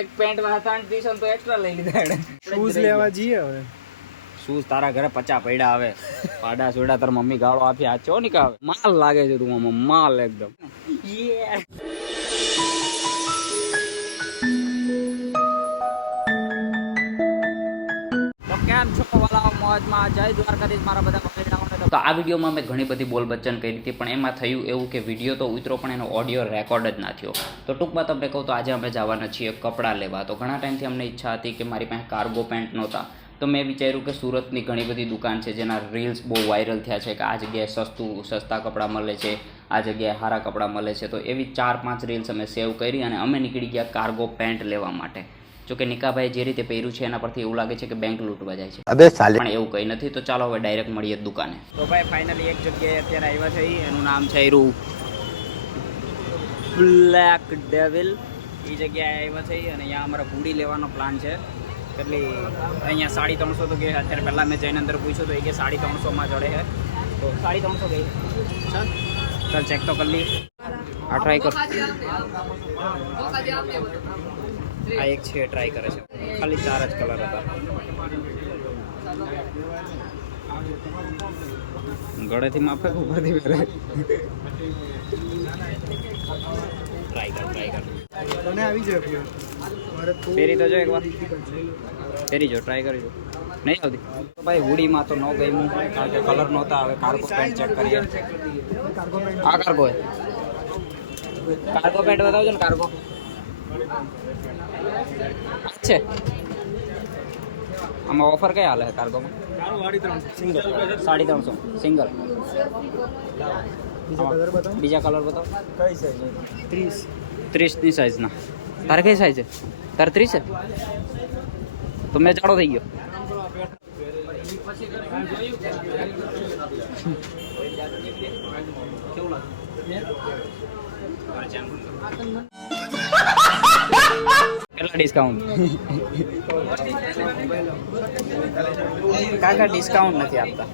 એક પેન્ટ માં 700 તો એક્સ્ટ્રા લઈ લીધા એને. શૂઝ લેવા જઈએ હવે. શૂઝ તારા ઘરે 50 પડ્યા આવે. પાડા સોડા તાર મમ્મી ગાળો આપી આ ચો ની કાવે. માલ લાગે છે તું મામા, માલ એકદમ. તો આ વિડીયોમાં મેં ઘણી બધી બોલ બચ્ચન કરી હતી, પણ એમાં થયું એવું કે વિડીયો તો ઉતરો પણ એનો ઓડિયો રેકોર્ડ જ ના થયો. તો ટૂંકમાં તમને કહું તો આજે અમે જવાના છીએ કપડાં લેવા. તો ઘણા ટાઈમથી અમને ઈચ્છા હતી કે મારી પાસે કાર્ગો પેન્ટ નહોતા, તો મેં વિચાર્યું કે સુરતની ઘણી બધી દુકાન છે જેના રીલ્સ બહુ વાયરલ થયા છે કે આ જગ્યાએ સસ્તા કપડાં મળે છે, આ જગ્યાએ સારા કપડાં મળે છે. તો એવી 4-5 રીલ્સ અમે સેવ કરી અને અમે નીકળી ગયા કાર્ગો પેન્ટ લેવા માટે. જોકે નિકાભાઈ જે રીતે પહેર્યું છે એના પરથી એવું લાગે છે કે બેંક લૂંટવા જાય છે. અબે સાલે, પણ એવું કંઈ નથી. તો ચાલો હવે ડાયરેક્ટ મળીએ દુકાને. તો ભાઈ ફાઇનલી એક જગ્યાએ અત્યારે આવ્યા છે, એનું નામ છે બ્લેક ડેવિલ. એ જગ્યાએ આવ્યા છે અને અહીંયા અમારે હુડી લેવાનો પ્લાન છે. કેટલી અહીંયા 350 તો કે અત્યારે પહેલાં મેં જઈને અંદર પૂછ્યું તો એ કે 350 જડે છે. તો 350 ગઈ ચાલ ચેક તો કરી લઈએ. આ ટ્રાય કર. આ એક છે ટ્રાય કરે છે, ખાલી 4 જ કલર હતા. ગળેથી માફે ઉપરથી પહેરે. ટ્રાય કર તને આવી જાય પહેરી તો જો એકવાર, પહેરી જો, ટ્રાય કરી જો. નહીં આવતી તો ભાઈ હુડીમાં તો ન ગયું કારણ કે કલર નહોતા. હવે કાર્ગો પેન્ટ ચેક કરીએ. આ કાર્ગો પેન્ટ બતાવજો ને. કાર્ગો છે આમાં ઓફર કઈ હાલે છે કાર્ગોમાં? 350 સિંગલ. બીજા કલર બતાવો. કઈ સાઈઝ? 30 ની સાઈઝના. તારે કઈ સાઈઝ છે? તારે 30 છે? તો મેં જાડો થઈ ગયો. કેવું લાગે? કેટલા ડિસ્કાઉન્ટ? કાકા ડિસ્કાઉન્ટ નથી આપતા.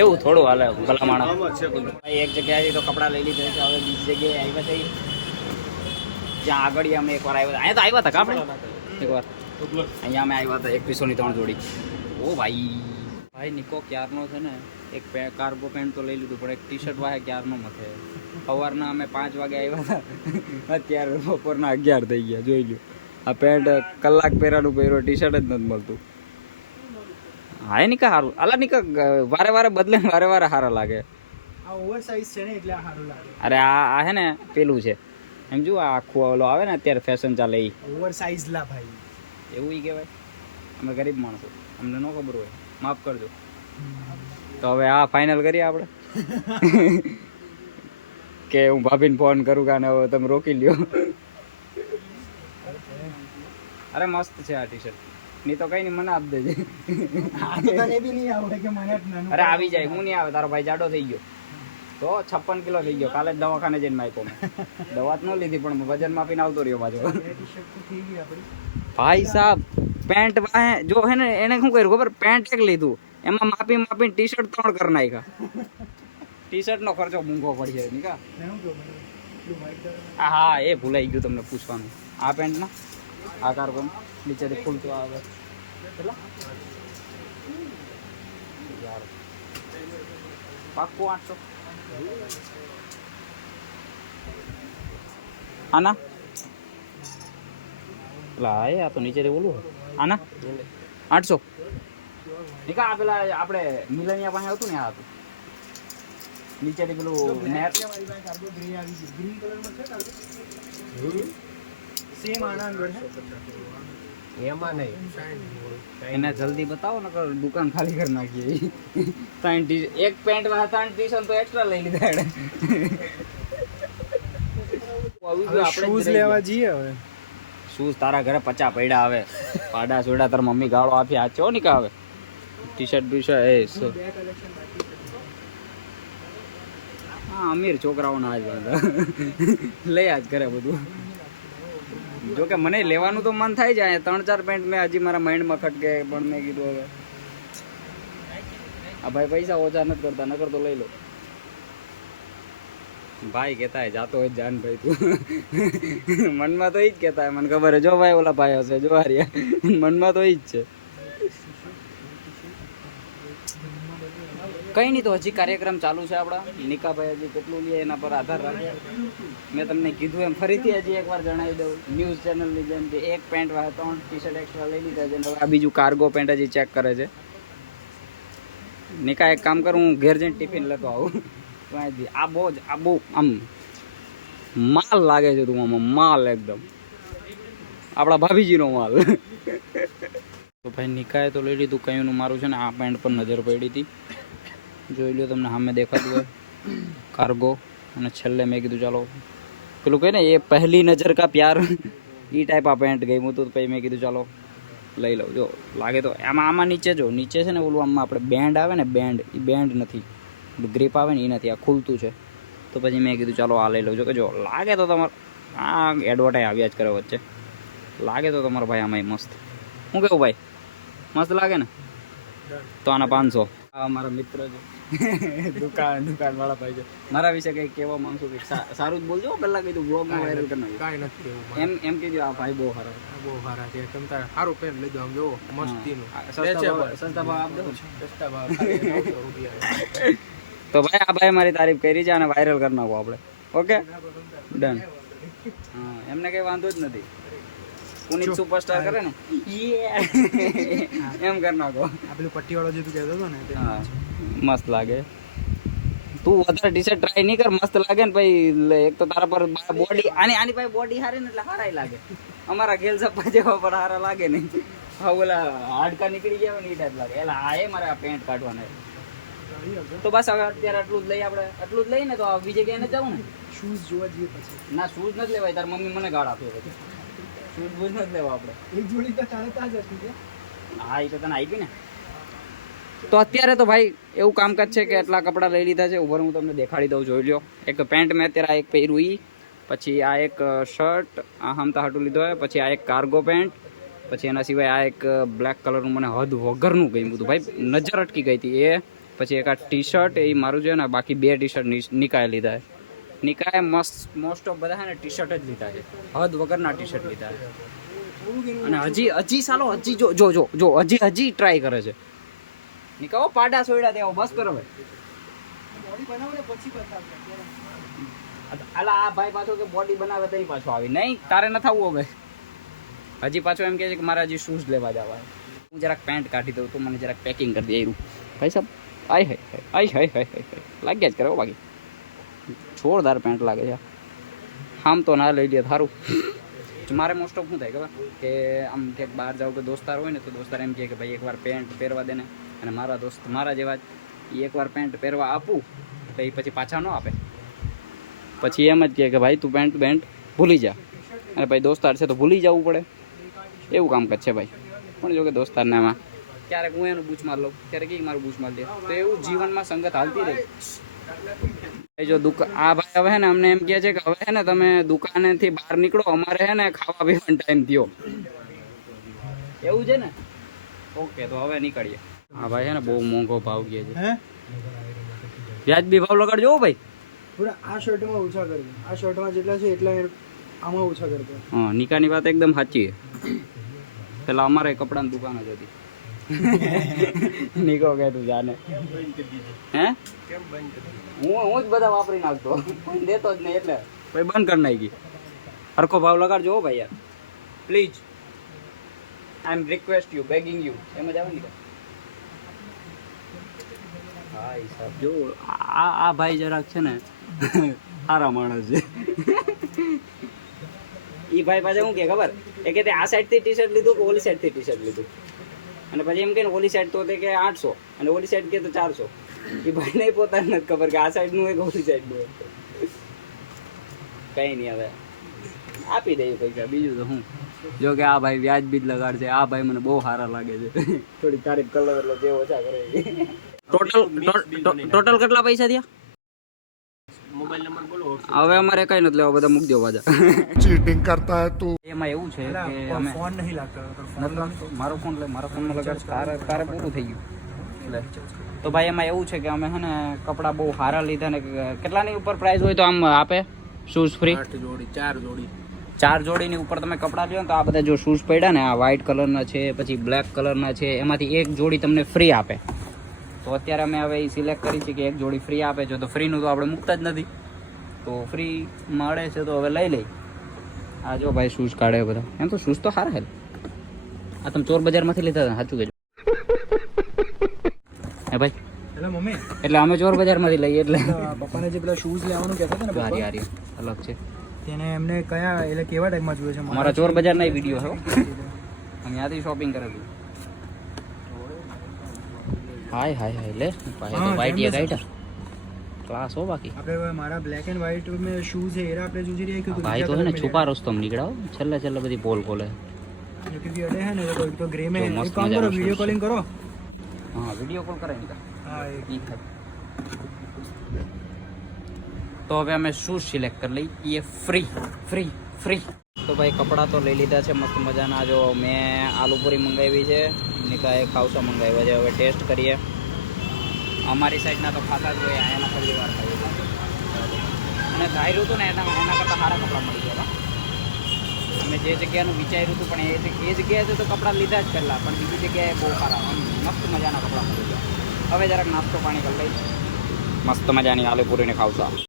એવું થોડું હાલે ભલા માણસ. એક જગ્યાએથી તો કપડાં લઈ લીધા છે, હવે બીજી જગ્યાએ આવ્યા છે જ્યાં આગળ અમે એકવાર આવ્યા હતા. અહીંયા તો આવ્યા હતા આપણે એકવાર. અહીંયા અમે આવ્યા હતા 2100 ની 3 જોડી. ઓ ભાઈ નિકો ક્યારનો છે ને એક કાર્ગો પેન્ટ તો લઈ લીધું, પણ એક ટી શર્ટ વાહે ક્યારનો મથે. સવારના અમે 5 વાગે આવ્યા હતા, અત્યારે બપોરના 11 થઈ ગયા. જોઈ લો, આ પેન્ટ કલાક પહેર્યો ટી શર્ટ જ નથી મળતું. હા એ નિકા સારું. અલા નિકા વારે બદલે વારે સારા લાગે. આ ઓવર સાઈઝ છે ને એટલે સારું લાગે. અરે આ હે ને પેલું છે એમ જો, આ આખું ઓલો આવે ને અત્યારે ફેશન ચાલે એ ઓવર સાઈઝ લા ભાઈ. એવું ઈ કહેવાય. અમે ગરીબ માણસો, અમને ન ખબર હોય, માફ કરજો. તો હવે આ ફાઇનલ કરીએ આપણે કે હું ભાભીને ફોન કરું કે હવે તમે રોકી લ્યો. અરે મસ્ત છે આ ટી શર્ટ. નહીં તો કઈ નહીં, મને આપી દેજે. તને બી નહીં આવડે કે મને જ નાનું. અરે આવી જાય, હું નહીં આવે. તારો ભાઈ જાડો થઈ ગયો તો 56 કિલો થઈ ગયો. કાલે જ દવાખાને જઈને માપ્યો મેં. દવા જ ન લીધી પણ વજન માપીને આવતો રહ્યો પાછો. ભાઈ સાહેબ પેન્ટ જો હે ને એને શું કર્યું ખબર? પેન્ટ એક લીધું, એમાં માપીને ટી શર્ટ 3 કરી નાખ્યા. ટી શર્ટ નો ખર્ચો મૂંઘો પડશે નિકા. હા એ ભૂલાઈ ગયું તમને પૂછવાનું. આ પેન્ટ ના આ કાર્ગો નીચેથી ખુલતો આવે કેટલા? પાક્કું 800. આના પેલા આ તો નીચેથી ઓલું આના 800 નિકા. આ પેલા આપણે મિલનિયા પાસે હતું ને આ હતું નીચેથી પેલું નેટ. ગ્રીન કલરમાં છે કાર્ગો સેમ આના અંદર છે એમાં નહીં. એને જલ્દી બતાવો ને દુકાન ખાલી કરી નાખીએ. એક પેન્ટ માં 350 તો એક્સ્ટ્રા લઈ લીધા એને. શૂઝ લેવા જઈએ હવે. શૂઝ તારા ઘરે 50 પડ્યા આવે. પાડા સોડા તાર મમ્મી ગાળો આપી આ ચો ની કાવે. ટી શર્ટ હા અમીર છોકરાઓના આજ વાંધા લઈ આજ કરે બધું. જોકે મને લેવાનું તો મન થાય જાય. 3-4 પેન્ટ મેં હજી મારા માઇન્ડમાં ખટકે, પણ મેં કીધું હવે આ ભાઈ પૈસા ઓછા નથી કરતા, નકર તો લઈ લો. ભાઈ કહેતા હે જાતો હોય જાન ભાઈ તું મનમાં તો ઈ જ કહેતા હે મને ખબર હે જો ભાઈ ઓલા ભાઈ હશે જો હાર્યા મનમાં તો ઈ જ છે કઈ નહીં તો હજી કાર્યક્રમ ચાલુ છે આપણા નિકાભાઈ હજી કેટલું લે એના પર આધાર રાખે મેં તમને કીધું એમ ફરીથી હજી એકવાર જણાવી દઉં ન્યૂઝ ચેનલની જેમ કે એક પેન્ટ વાળા 3 ટી-શર્ટ એક્સ્ટ્રા લઈ લીધા છે હવે આ બીજું કાર્ગો પેન્ટ હજી ચેક કરે છે નિકા એક કામ કરું હું ઘેર જઈને ટિફિન લેતો આવું આ બહુ આમ માલ લાગે છે તું આમાં માલ એકદમ આપણા ભાભીજીનો માલ તો ભાઈ નિકાએ તો લઈ લીધું કયુંનું મારું છે ને આ પેન્ટ પર નજર પડી હતી જોઈ લો તમને સામે દેખાતું હોય કાર્ગો અને છેલ્લે મેં કીધું ચાલો પેલું કહે ને એ પહેલી નજર કા પ્યાર એ ટાઈપ આ પેન્ટ ગઈ હું તો પછી મેં કીધું ચાલો લઈ લઉં જો લાગે તો આમાં નીચે જો નીચે છે ને ઓલું આમાં આપણે બેન્ડ આવે ને બેન્ડ એ બેન્ડ નથી ગ્રીપ આવે ને એ નથી આ ખુલતું છે તો પછી મેં કીધું ચાલો આ લઈ લઉં જો કે જો લાગે તો તમારે આ એડવર્ટાઈઝ આવ્યા જ કરે વચ્ચે લાગે તો તમારો ભાઈ આમાં મસ્ત શું કેવું ભાઈ મસ્ત લાગે ને તો આના 500 આ મારા મિત્ર છે દુકાન વાળા ભાઈ છે મારા વિશે કંઈક કહેવા માંગુ કે સારું જ બોલજો પહેલા કીધું બ્લોગમાં વાયરલ કરી નાખ્યું કાંઈ નથી કેવું એમ કીધું આ ભાઈ બહુ સારા બહુ સારા છે તમ તારે સારું પેન લઈ દો આમ જોવો મસ્તીનું સસ્તા ભાવ આપજો સસ્તા ભાવ 900 રૂપિયા તો ભાઈ આ ભાઈ મારી તારીફ કરી છે અને વાયરલ કરી નાખો આપણે ઓકે ડન હા એમને કંઈ વાંધો જ નથી પુનિત સુપરસ્ટાર કરે ને એમ કરી નાખો આ પેલું પટ્ટીવાળો જે તું કહેતો હતો ને હા મસ્ત લાગે તું વધારે ટી-શર્ટ ટ્રાય નહીં કર મસ્ત લાગે ને ભાઈ એક તો તારા પર બોડી આની ભાઈ બોડી સારી ને એટલે સારા લાગે અમારા ગેલ સપ્પા જેવા પર સારા લાગે નહીં હા ઓલા હાડકા નીકળી ગયા ને એ ટાઈપ લાગે એટલે આ એ મારે આ પેન્ટ કાઢવાના તો બસ હવે અત્યારે આટલું જ લઈ આપણે આટલું જ લઈને તો બીજે ક્યાંય જવું ને શૂઝ જોવા જઈએ પછી ના શૂઝ નથી લેવાય તાર મમ્મી મને ગાળ આપી પછી શૂઝ બૂઝ નથી લેવા આપણે એક જોડી તો તારે તાજ હતી કે હા એ તો તને આપી ને તો અત્યારે તો ભાઈ એવું કામકાજ છે કે એટલા કપડાં લઈ લીધા છે ઉપર હું તમને દેખાડી દઉં જોઈ લો એક પેન્ટ મેં અત્યારે આ એક પહેર્યું ઈ પછી આ એક શર્ટ આ હમતા હાટું લીધો હોય પછી આ એક કાર્ગો પેન્ટ પછી એના સિવાય આ એક બ્લેક કલરનું મને હદ વગરનું ગમ્યું હતું ભાઈ નજર અટકી ગઈ હતી એ પછી એક આ ટી-શર્ટ એ મારું છે ને બાકી 2 ટી-શર્ટ નિકાએ લીધા છે નિકાએ મોસ્ટ ઓફ બધા છે ને ટી-શર્ટ જ લીધા છે હદ વગરના ટી-શર્ટ લીધા છે અને હજી સાલો હજી જો હજી ટ્રાય કરે છે નિકાઓ પાડા સોયડા દેવો બસ કરો ભાઈ બોડી બનાવો ને પછી બતાવજો આલા આ ભાઈ પાછો કે બોડી બનાવે તઈ પાછો આવી નહીં તારે ન થવું હવે હજી પાછો એમ કહે છે કે મારે હજી શૂઝ લેવા જવા હું જરાક પેન્ટ કાઢી દઉં તો મને જરાક પેકિંગ કરી દે એવું ભાઈ સાહેબ આય લાગ્યા જ કરે બાકી જોરદાર પેન્ટ લાગે છે આમ તો ના લઈ લે થારું મારે મોસ્ટ ઓફ શું થાય ખબર કે આમ ક્યાંક બહાર જાવ કે દોસ્તાર હોય ને તો દોસ્તાર એમ કહે કે ભાઈ એકવાર પેન્ટ પહેરવા દે ને અને મારા જેવા એ એકવાર પેન્ટ પહેરવા આપું તો એ પછી પાછા ન આપે પછી એમ જ કહે કે ભાઈ તું પેન્ટ ભૂલી જા અને ભાઈ દોસ્તાર છે તો ભૂલી જવું પડે એવું કામકાજ છે ભાઈ પણ જો કે દોસ્તારને એમાં ક્યારેક હું એનું બૂચ માર લઉં ક્યારેક એ મારું બૂચ માર દે તો એવું જીવનમાં સંગત હાલતી રહી જો આ ભાઈ હવે ને અમને એમ કહે છે કે હવે હે ને તમે દુકાનેથી બહાર નીકળો અમારે હે ને ખાવા પીવાનો ટાઈમ થયો એવું છે ને ઓકે તો હવે નીકળીએ હા ભાઈ હે ને બહુ મોંઘો ભાવ કહે છે હે વ્યાજબી ભાવ લગાડજો ભાઈ પૂરા આ શર્ટમાં ઓછા કરજો આ શર્ટમાં જેટલા છે એટલા આમાં ઓછા કરજો હા નિકાની વાત એકદમ સાચી છે પેલા અમારે કપડાની દુકાન જ હતી નિકો કે તું જાને હે હું જ બધા વાપરી નાખતો દેતો જ નહીં એટલે ભાઈ બંધ કરી નાખી હરખો ભાવ લગાડજો ભાઈ યાર please I am request you begging you એમ જ આવે ને ભાઈ સાહેબ જો આ ભાઈ જરાક છે ને સારા માણસ છે એ ભાઈ પાસે શું કે ખબર એ કે આ સાઈડથી ટી-શર્ટ લીધું કે ઓલી સાઈડથી ટી-શર્ટ લીધું અને પછી એમ કે ઓલી સાઈડ તો તે કે 800 અને ઓલી સાઈડ કે તો 400 એ ભાઈને પોતાને નથી ખબર કે આ સાઈડનું એક ઓલી સાઈડનું કંઈ નહીં હવે આપી દઈએ પૈસા બીજું તો હું જો કે આ ભાઈ વ્યાજ બી જ લગાડશે આ ભાઈ મને બહુ સારા લાગે છે થોડી તારીફ કલર એટલે જે ઓછા કરે ટોટલ કેટલા પૈસા થયા મોબાઈલ નંબર બોલો હવે અમારે કઈ નથી લેવા બધા મૂકી દો પાછા चीटिंग करता है तू એમાં એવું છે કે અમે ફોન નહીં લાગતો નથી લાગતો મારો ફોન લગાડ તારે પૂરું થઈ ગયું એટલે તો ભાઈ એમાં એવું છે કે અમે છે ને કપડાં બહુ સારા લીધા ને કેટલાની ઉપર પ્રાઇસ હોય તો આમ આપે શૂઝ ફ્રી 4 જોડીની ઉપર તમે કપડાં લ્યો ને તો આ બધા જો શૂઝ પડ્યા ને આ વ્હાઇટ કલરના છે પછી બ્લેક કલરના છે એમાંથી એક જોડી તમને ફ્રી આપે તો અત્યારે અમે હવે એ સિલેક્ટ કરી છે કે એક જોડી ફ્રી આપે છે તો ફ્રીનું તો આપણે મૂકતા જ નથી તો ફ્રી મળે છે તો હવે લઈ લઈ આ જો ભાઈ શૂઝ કાઢે બધા એમ તો શૂઝ તો સારા હે આ તમે ચોર બજારમાંથી લીધા હતા સાચું કહેજો હે ભાઈ એટલે મમ્મી એટલે અમે ચોર બજારમાંથી લઈએ એટલે પપ્પાને જે પેલા શૂઝ લેવાનું કહેતા હતા ને હારી પપ્પા, હારી અલગ છે તેને એમને કયા એટલે કેવા ટાઈપમાં જોઈએ છે અમારા ચોર બજારના વિડીયો છે હો. અમે ત્યાંથી શોપિંગ કરેલું હાય હાય હાય લે ભાઈ તો હા, વાઈટ કેમ યે છે? રાઈટ ક્લાસ હો બાકી આપણે મારા બ્લેક એન્ડ વ્હાઈટ મેં શૂઝ है एरा આપણે જોજી રહ્યા આ ભાઈ તો છે ને છુપા રસ્તમ નીકળાવો છેલ્લે છેલ્લે બધી પોલ ખોલે क्योंकि अड़े है ना तो ग्रे में जो एक मस्त काम मजा करो નો वीडियो shoot कॉलिंग करो હા વિડીયો કોલ કરે નીકળ हाँ एक ઈ થાય તો હવે અમે શૂઝ સિલેક્ટ કરી લઈ એ ફ્રી ફ્રી ફ્રી તો ભાઈ કપડાં તો લઈ લીધા છે મસ્ત મજાના જો મેં આલુપુરી મંગાવી છે નિકાએ ખાવસા મંગાવ્યા છે હવે ટેસ્ટ કરીએ અમારી સાઈડના તો ખાતા જ હોય એના પહેલી વાર ખાઈએ અને ધાર્યું હતું ને એના કરતાં સારા કપડાં મળી ગયા અમે જે જગ્યાનું વિચાર્યું હતું પણ એ જગ્યાએ તો કપડાં લીધા જ પહેલાં પણ બીજી જગ્યાએ બહુ સારા મસ્ત મજાના કપડાં મળી ગયા હવે જરાક નાસ્તો પાણી કરી લઈ મસ્ત મજાની આલુપુરીને ખાવસા